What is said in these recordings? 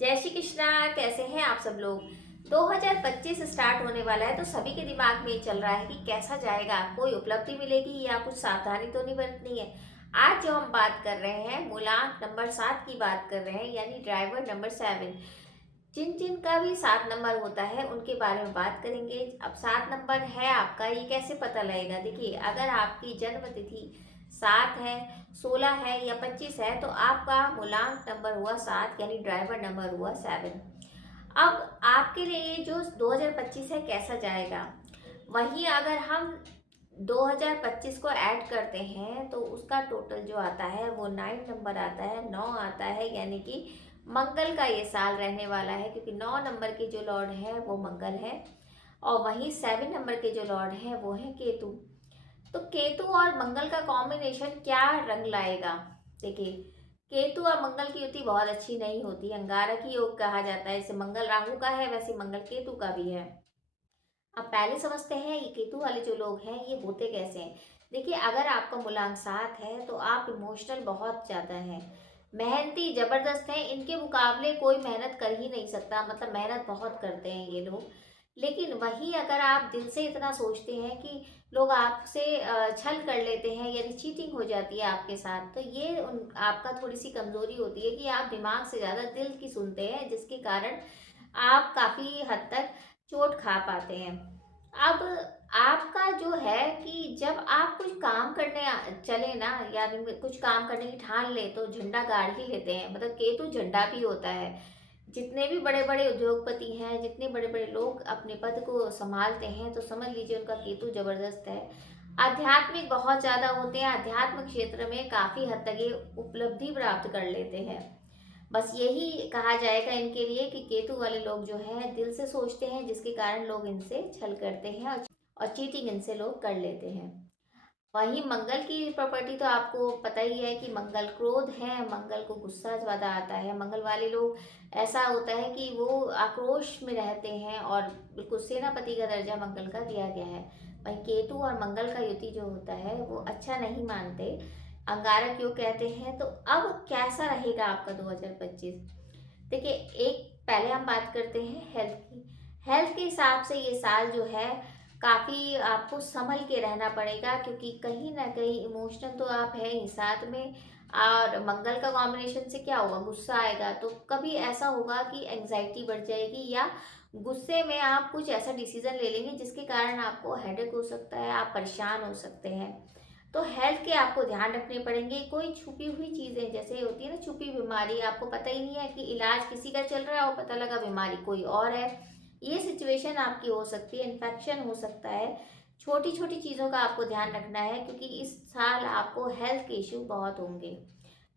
जय श्री कृष्णा। कैसे हैं आप सब लोग। 2025 स्टार्ट होने वाला है तो सभी के दिमाग में ये चल रहा है कि कैसा जाएगा, कोई उपलब्धि मिलेगी या कुछ सावधानी तो नहीं बरतनी है। आज जो हम बात कर रहे हैं मूलांक नंबर 7 की बात कर रहे हैं, यानी ड्राइवर नंबर 7। जिन जिन का भी 7 नंबर होता है उनके बारे में बात करेंगे। अब 7 नंबर है आपका, ये कैसे पता लगेगा। देखिए, अगर आपकी जन्म तिथि 7 है, 16 है या 25 है तो आपका मूलांक नंबर हुआ 7, यानी ड्राइवर नंबर हुआ 7। अब आपके लिए ये जो 2025 है कैसा जाएगा, वही अगर हम 2025 को ऐड करते हैं तो उसका टोटल जो आता है वो 9 नंबर आता है, 9 आता है, यानी कि मंगल का ये साल रहने वाला है, क्योंकि 9 नंबर के जो लॉर्ड है वो मंगल है और वहीं 7 नंबर के जो लॉर्ड है वो है केतु। तो केतु और मंगल का कॉम्बिनेशन क्या रंग लाएगा। देखिए, केतु और मंगल की युति बहुत अच्छी नहीं होती, अंगारक योग कहा जाता है। जैसे मंगल राहु का है वैसे मंगल केतु का भी है। अब पहले समझते हैं ये केतु वाले जो लोग हैं ये होते कैसे हैं। देखिए, अगर आपका मूलांक 7 है तो आप इमोशनल बहुत ज़्यादा हैं, मेहनती ज़बरदस्त हैं। इनके मुकाबले कोई मेहनत कर ही नहीं सकता, मतलब मेहनत बहुत करते हैं ये लोग। लेकिन वही अगर आप दिल से इतना सोचते हैं कि लोग आपसे छल कर लेते हैं, यानी चीटिंग हो जाती है आपके साथ, तो ये आपका थोड़ी सी कमज़ोरी होती है कि आप दिमाग से ज़्यादा दिल की सुनते हैं, जिसके कारण आप काफ़ी हद तक चोट खा पाते हैं। अब आपका जो है कि जब आप कुछ काम करने चले ना, यानी कुछ काम करने की ठान ले तो झंडा गाड़ ही लेते हैं, मतलब केतु झंडा भी होता है। जितने भी बड़े बड़े उद्योगपति हैं, जितने बड़े बड़े लोग अपने पद को संभालते हैं, तो समझ लीजिए उनका केतु जबरदस्त है। आध्यात्मिक बहुत ज़्यादा होते हैं, आध्यात्मिक क्षेत्र में काफ़ी हद तक ये उपलब्धि प्राप्त कर लेते हैं। बस यही कहा जाएगा इनके लिए कि केतु वाले लोग जो हैं दिल से सोचते हैं, जिसके कारण लोग इनसे छल करते हैं और चीटिंग इनसे लोग कर लेते हैं। वहीं मंगल की प्रॉपर्टी तो आपको पता ही है कि मंगल क्रोध है, मंगल को गुस्सा ज़्यादा आता है। मंगल वाले लोग ऐसा होता है कि वो आक्रोश में रहते हैं और बिल्कुल सेनापति का दर्जा मंगल का दिया गया है। वहीं केतु और मंगल का युति जो होता है वो अच्छा नहीं मानते, अंगारक योग कहते हैं। तो अब कैसा रहेगा आपका 2025। देखिए, एक पहले हम बात करते हैं हेल्थ की। हेल्थ के हिसाब से ये साल जो है काफ़ी आपको संभल के रहना पड़ेगा, क्योंकि कहीं ना कहीं इमोशनल तो आप है ही साथ में। और मंगल का कॉम्बिनेशन से क्या होगा, गुस्सा आएगा तो कभी ऐसा होगा कि एंग्जाइटी बढ़ जाएगी, या गुस्से में आप कुछ ऐसा डिसीजन ले लेंगे जिसके कारण आपको हेडेक हो सकता है, आप परेशान हो सकते हैं। तो हेल्थ के आपको ध्यान रखने पड़ेंगे। कोई छुपी हुई चीज़ें जैसे होती है ना, छुपी बीमारी, आपको पता ही नहीं है कि इलाज किसी का चल रहा है और पता लगा बीमारी कोई और है, ये सिचुएशन आपकी हो सकती है। इन्फेक्शन हो सकता है। छोटी छोटी चीज़ों का आपको ध्यान रखना है, क्योंकि इस साल आपको हेल्थ के इश्यू बहुत होंगे।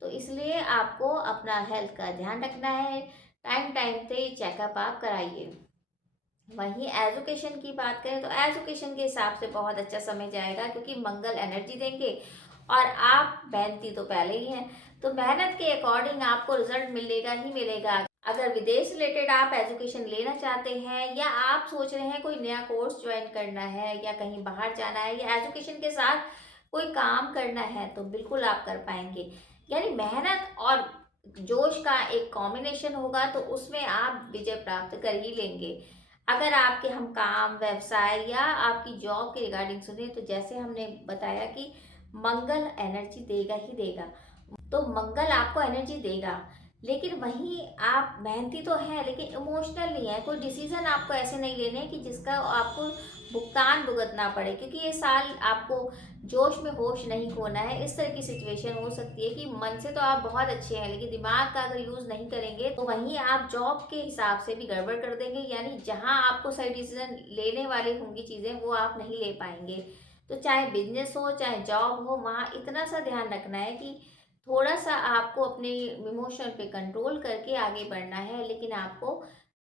तो इसलिए आपको अपना हेल्थ का ध्यान रखना है, टाइम टाइम पे चेकअप आप कराइए। वहीं एजुकेशन की बात करें तो एजुकेशन के हिसाब से बहुत अच्छा समय जाएगा, क्योंकि मंगल एनर्जी देंगे और आप मेहनती तो पहले ही हैं, तो मेहनत के अकॉर्डिंग आपको रिजल्ट मिलेगा ही मिलेगा। अगर विदेश रिलेटेड आप एजुकेशन लेना चाहते हैं, या आप सोच रहे हैं कोई नया कोर्स ज्वाइन करना है, या कहीं बाहर जाना है, या एजुकेशन के साथ कोई काम करना है, तो बिल्कुल आप कर पाएंगे। यानी मेहनत और जोश का एक कॉम्बिनेशन होगा तो उसमें आप विजय प्राप्त कर ही लेंगे। अगर आपके हम काम, व्यवसाय या आपकी जॉब के रिगार्डिंग सुने, तो जैसे हमने बताया कि मंगल एनर्जी देगा ही देगा, तो मंगल आपको एनर्जी देगा। लेकिन वहीं आप मेहनती तो हैं लेकिन इमोशनल नहीं है। कोई डिसीजन आपको ऐसे नहीं लेने हैं कि जिसका आपको भुगतान भुगतना पड़े, क्योंकि ये साल आपको जोश में होश नहीं खोना है। इस तरह की सिचुएशन हो सकती है कि मन से तो आप बहुत अच्छे हैं, लेकिन दिमाग का अगर यूज़ नहीं करेंगे तो वहीं आप जॉब के हिसाब से भी गड़बड़ कर देंगे, यानी जहां आपको सही डिसीजन लेने वाली होंगी चीज़ें वो आप नहीं ले पाएंगे। तो चाहे बिजनेस हो चाहे जॉब हो, वहाँ इतना सा ध्यान रखना है कि थोड़ा सा आपको अपने इमोशन पे कंट्रोल करके आगे बढ़ना है। लेकिन आपको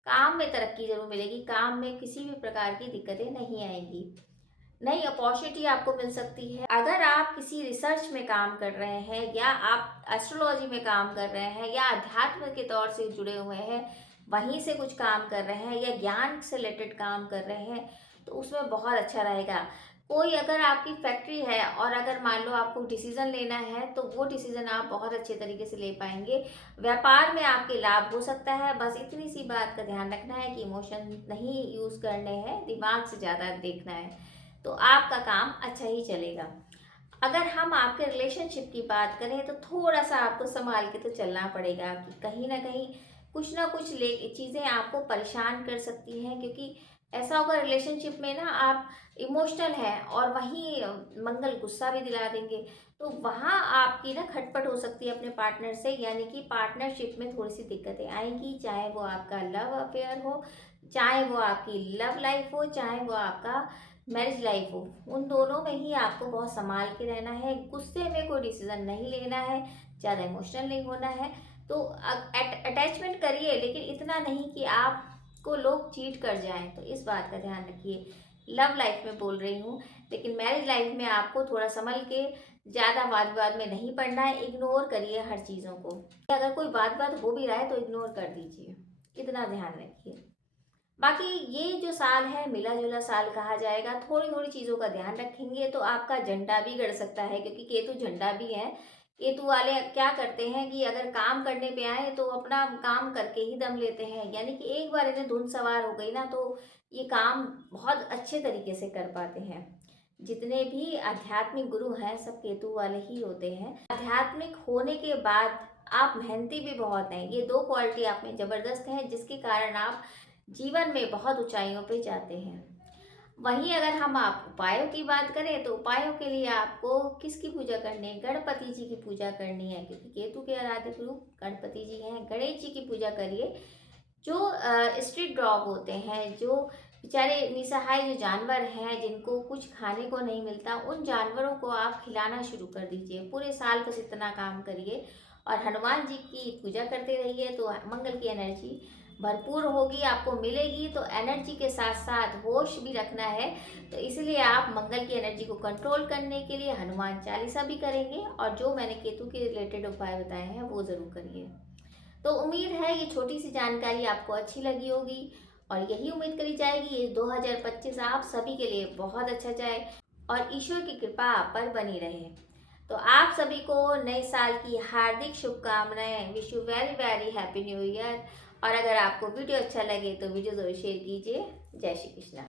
काम में तरक्की जरूर मिलेगी, काम में किसी भी प्रकार की दिक्कतें नहीं आएंगी, नई अपॉर्चुनिटी आपको मिल सकती है। अगर आप किसी रिसर्च में काम कर रहे हैं, या आप एस्ट्रोलॉजी में काम कर रहे हैं, या अध्यात्म के तौर से जुड़े हुए हैं, वहीं से कुछ काम कर रहे हैं, या ज्ञान से रिलेटेड काम कर रहे हैं, तो उसमें बहुत अच्छा रहेगा। कोई अगर आपकी फैक्ट्री है और अगर मान लो आपको डिसीजन लेना है तो वो डिसीजन आप बहुत अच्छे तरीके से ले पाएंगे। व्यापार में आपके लाभ हो सकता है। बस इतनी सी बात का ध्यान रखना है कि इमोशन नहीं यूज करने हैं, दिमाग से ज्यादा देखना है, तो आपका काम अच्छा ही चलेगा। अगर हम आपके रिलेशनशिप की बात करें तो थोड़ा सा आपको संभाल के तो चलना पड़ेगा कि कहीं ना कहीं कुछ ना कुछ ले चीज़ें आपको परेशान कर सकती हैं, क्योंकि ऐसा होगा रिलेशनशिप में ना आप इमोशनल हैं और वहीं मंगल गुस्सा भी दिला देंगे, तो वहाँ आपकी ना खटपट हो सकती है अपने पार्टनर से, यानी कि पार्टनरशिप में थोड़ी सी दिक्कतें आएंगी, चाहे वो आपका लव अफेयर हो, चाहे वो आपकी लव लाइफ हो, चाहे वो आपका मैरिज लाइफ हो। उन दोनों में ही आपको बहुत संभाल के रहना है, गुस्से में कोई डिसीजन नहीं लेना है, ज़्यादा इमोशनल नहीं होना है। तो अटैचमेंट करिए, लेकिन इतना नहीं कि आपको लोग चीट कर जाएं, तो इस बात का ध्यान रखिए। लव लाइफ में बोल रही हूँ, लेकिन मैरिज लाइफ में आपको थोड़ा संभल के, ज़्यादा वाद विवाद में नहीं पड़ना है, इग्नोर करिए हर चीज़ों को। अगर कोई बात बात हो भी रहा है तो इग्नोर कर दीजिए, इतना ध्यान रखिए। बाकी ये जो साल है मिला जुला साल कहा जाएगा, थोड़ी थोड़ी चीज़ों का ध्यान रखेंगे तो आपका झंडा भी गड़ सकता है, क्योंकि केतु झंडा भी है। केतु वाले क्या करते हैं कि अगर काम करने पे आए तो अपना काम करके ही दम लेते हैं, यानी कि एक बार इन्हें धुन सवार हो गई ना तो ये काम बहुत अच्छे तरीके से कर पाते हैं। जितने भी आध्यात्मिक गुरु हैं सब केतु वाले ही होते हैं। आध्यात्मिक होने के बाद आप मेहनती भी बहुत हैं, ये दो क्वालिटी आप में जबरदस्त है, जिसके कारण आप जीवन में बहुत ऊंचाइयों पे जाते हैं। वहीं अगर हम आप उपायों की बात करें तो उपायों के लिए आपको किसकी पूजा करनी है? गणपति जी की पूजा करनी है, क्योंकि केतु के आराध्य गुरु गणपति जी हैं। गणेश जी की पूजा करिए। जो स्ट्रीट डॉग होते हैं, जो बेचारे निसहाय जो जानवर हैं जिनको कुछ खाने को नहीं मिलता, उन जानवरों को आप खिलाना शुरू कर दीजिए। पूरे साल बस इतना काम करिए और हनुमान जी की पूजा करते रहिए, तो मंगल की एनर्जी भरपूर होगी, आपको मिलेगी। तो एनर्जी के साथ साथ होश भी रखना है, तो इसलिए आप मंगल की एनर्जी को कंट्रोल करने के लिए हनुमान चालीसा भी करेंगे, और जो मैंने केतु के रिलेटेड उपाय बताए हैं वो ज़रूर करिए। तो उम्मीद है ये छोटी सी जानकारी आपको अच्छी लगी होगी, और यही उम्मीद करी जाएगी ये 2025 आप सभी के लिए बहुत अच्छा जाए और ईश्वर की कृपा आप पर बनी रहे। तो आप सभी को नए साल की हार्दिक शुभकामनाएं। Wish you very very happy new year. और अगर आपको वीडियो अच्छा लगे तो वीडियो ज़रूर शेयर कीजिए। जय श्री कृष्णा।